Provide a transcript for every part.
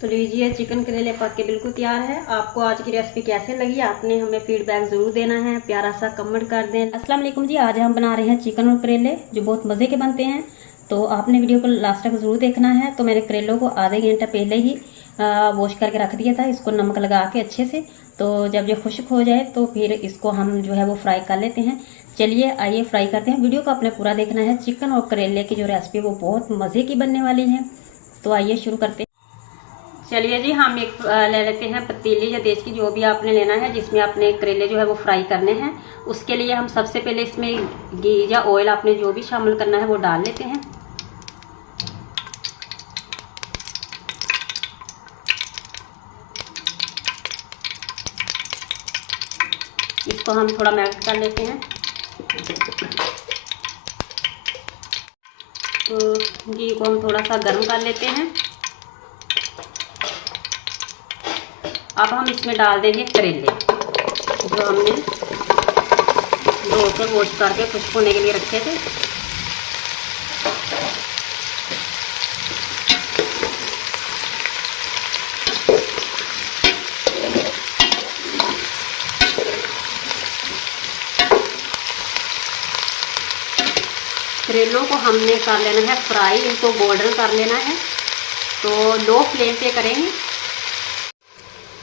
तो लीजिए चिकन करेले पक के बिल्कुल तैयार है। आपको आज की रेसिपी कैसे लगी आपने हमें फीडबैक ज़रूर देना है, प्यारा सा कमेंट कर दें। अस्सलाम वालेकुम जी, आज हम बना रहे हैं चिकन और करेले जो बहुत मज़े के बनते हैं। तो आपने वीडियो को लास्ट तक ज़रूर देखना है। तो मैंने करेलों को आधे घंटा पहले ही वॉश करके रख दिया था, इसको नमक लगा के अच्छे से। तो जब ये खुश्क हो जाए तो फिर इसको हम जो है वो फ्राई कर लेते हैं। चलिए आइए फ्राई करते हैं। वीडियो को आपने पूरा देखना है। चिकन और करेले की जो रेसिपी है वो बहुत मज़े की बनने वाली है। तो आइए शुरू करते हैं। चलिए जी, हम एक ले लेते हैं पतीली या देश की, जो भी आपने लेना है, जिसमें आपने करेले जो है वो फ्राई करने हैं। उसके लिए हम सबसे पहले इसमें घी या ऑयल आपने जो भी शामिल करना है वो डाल लेते हैं। इसको हम थोड़ा मेल्ट कर लेते हैं। तो घी को हम थोड़ा सा गर्म कर लेते हैं। अब हम इसमें डाल देंगे करेले जो हमने धो के वॉश करके खुश्क होने के लिए रखे थे। करेलों को हमने कर लेना है फ्राई, इनको गोल्डन कर लेना है। तो लो फ्लेम पे करेंगे।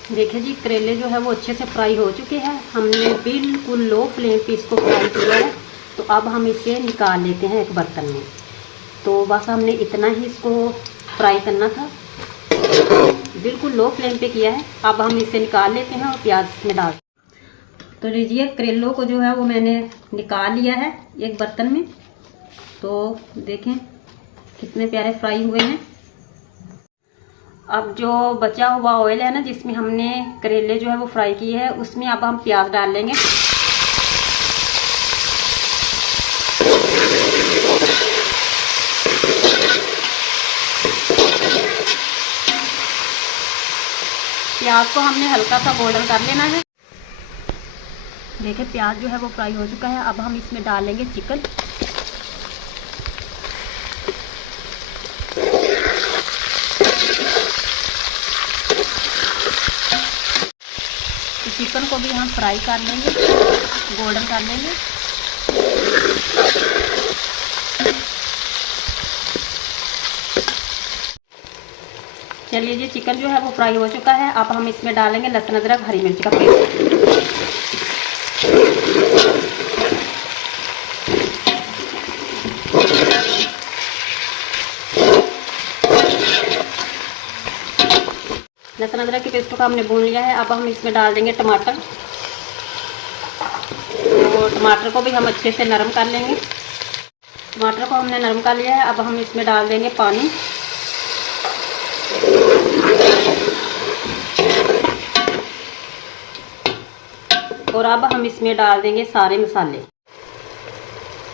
देखिए जी, करेले जो है वो अच्छे से फ्राई हो चुके हैं। हमने बिल्कुल लो फ्लेम पे इसको फ्राई किया है। तो अब हम इसे निकाल लेते हैं एक बर्तन में। तो बस हमने इतना ही इसको फ्राई करना था, बिल्कुल लो फ्लेम पे किया है। अब हम इसे निकाल लेते हैं और प्याज में डाल। तो लीजिए, करेलों को जो है वो मैंने निकाल लिया है एक बर्तन में। तो देखें कितने प्यारे फ्राई हुए हैं। अब जो बचा हुआ ऑयल है ना, जिसमें हमने करेले जो है वो फ्राई किए हैं, उसमें अब हम प्याज डाल लेंगे। प्याज को हमने हल्का सा गोल्डन कर लेना है। देखिए प्याज जो है वो फ्राई हो चुका है। अब हम इसमें डाल लेंगे चिकन। तो चिकन को भी हम फ्राई कर लेंगे, गोल्डन कर लेंगे। चलिए जी, चिकन जो है वो फ्राई हो चुका है। अब हम इसमें डालेंगे लहसुन अदरक हरी मिर्च का पेस्ट। लहसुन अदरक के पेस्ट को हमने भून लिया है। अब हम इसमें डाल देंगे टमाटर। तो टमाटर को भी हम अच्छे से नरम कर लेंगे। टमाटर को हमने नरम कर लिया है। अब हम इसमें डाल देंगे पानी। और अब हम इसमें डाल देंगे सारे मसाले।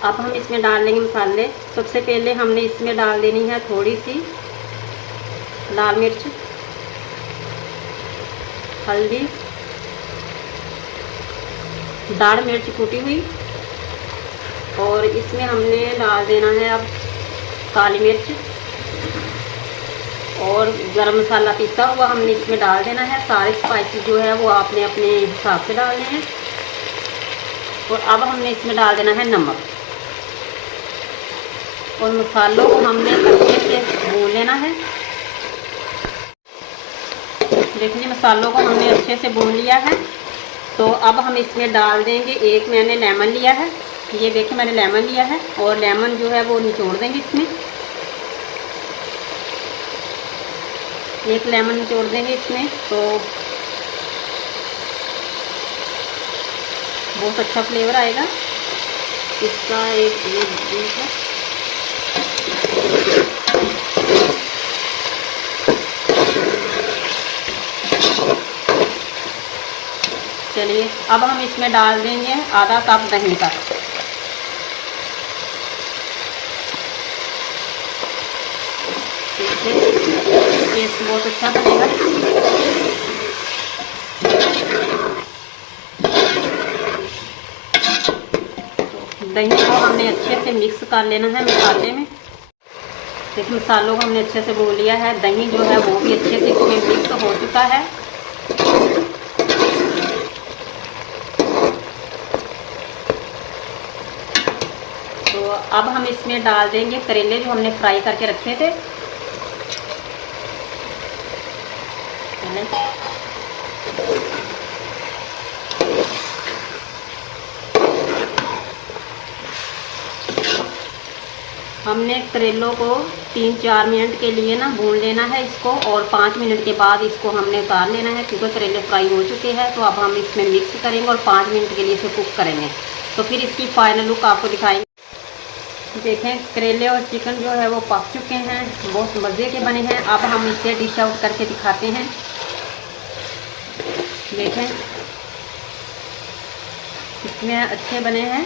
अब हम इसमें डाल देंगे मसाले। सबसे पहले हमने इसमें डाल देनी है थोड़ी सी लाल मिर्च, हल्दी, दाढ़ मिर्च कूटी हुई, और इसमें हमने डाल देना है अब काली मिर्च, और गरम मसाला पीसा हुआ हमने इसमें डाल देना है। सारे स्पाइसेस जो है वो आपने अपने हिसाब से डालने हैं। और अब हमने इसमें डाल देना है नमक, और मसालों को हमने अच्छे से भून लेना है। देखिए मसालों को हमने अच्छे से भून लिया है। तो अब हम इसमें डाल देंगे, एक मैंने लेमन लिया है, ये देखिए मैंने लेमन लिया है, और लेमन जो है वो निचोड़ देंगे इसमें। एक लेमन निचोड़ देंगे इसमें, तो बहुत अच्छा फ्लेवर आएगा इसका। एक है। चलिए अब हम इसमें डाल देंगे आधा कप दही का। टेस्ट बहुत अच्छा बनेगा। दही को हमने अच्छे से मिक्स कर लेना है मसाले में। देखिए मसालों को हमने अच्छे से भून लिया है। दही जो है वो भी अच्छे से इसमें मिक्स हो चुका है। तो अब हम इसमें डाल देंगे करेले जो हमने फ्राई करके रखे थे। हमने करेलों को 3-4 मिनट के लिए ना भून लेना है इसको, और 5 मिनट के बाद इसको हमने उतार लेना है, क्योंकि करेले फ्राई हो चुके हैं। तो अब हम इसमें मिक्स करेंगे और 5 मिनट के लिए इसे कुक करेंगे। तो फिर इसकी फाइनल लुक आपको दिखाएंगे। देखें करेले और चिकन जो है वो पक चुके हैं, बहुत मज़े के बने हैं। अब हम इसे डिश आउट करके दिखाते हैं। देखें कितने अच्छे बने हैं।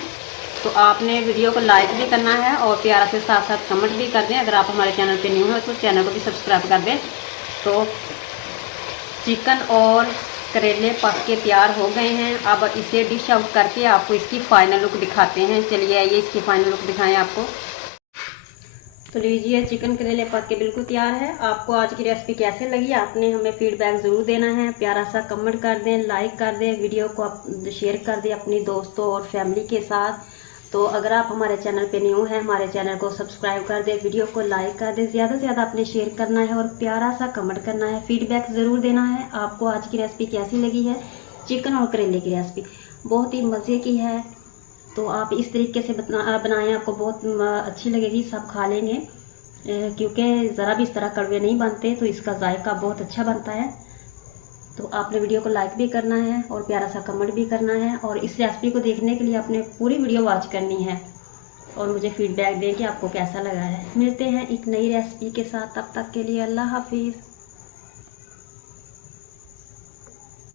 तो आपने वीडियो को लाइक भी करना है और प्यारा से साथ साथ कमेंट भी कर दें। अगर आप हमारे चैनल पे न्यू हैं तो चैनल को भी सब्सक्राइब कर दें। तो चिकन और करेले पक के तैयार हो गए हैं। अब इसे डिश आउट करके आपको इसकी फाइनल लुक दिखाते हैं। चलिए आइए इसकी फाइनल लुक दिखाएं आपको। तो लीजिए चिकन करेले पक के बिल्कुल तैयार है। आपको आज की रेसिपी कैसे लगी आपने हमें फीडबैक ज़रूर देना है। प्यारा सा कमेंट कर दें, लाइक कर दें, वीडियो को आप शेयर कर दें अपनी दोस्तों और फैमिली के साथ। तो अगर आप हमारे चैनल पे न्यू हैं हमारे चैनल को सब्सक्राइब कर दें, वीडियो को लाइक कर दें, ज़्यादा से ज़्यादा आपने शेयर करना है और प्यारा सा कमेंट करना है, फीडबैक ज़रूर देना है। आपको आज की रेसिपी कैसी लगी है। चिकन और करेले की रेसिपी बहुत ही मज़े की है। तो आप इस तरीके से बनाएं, आपको बहुत अच्छी लगेगी, सब खा लेंगे, क्योंकि ज़रा भी इस तरह कड़वे नहीं बनते, तो इसका जायका बहुत अच्छा बनता है। तो आपने वीडियो को लाइक भी करना है और प्यारा सा कमेंट भी करना है, और इस रेसिपी को देखने के लिए आपने पूरी वीडियो वॉच करनी है और मुझे फीडबैक दें कि आपको कैसा लगा है। मिलते हैं एक नई रेसिपी के साथ, तब तक के लिए अल्लाह हाफिज़।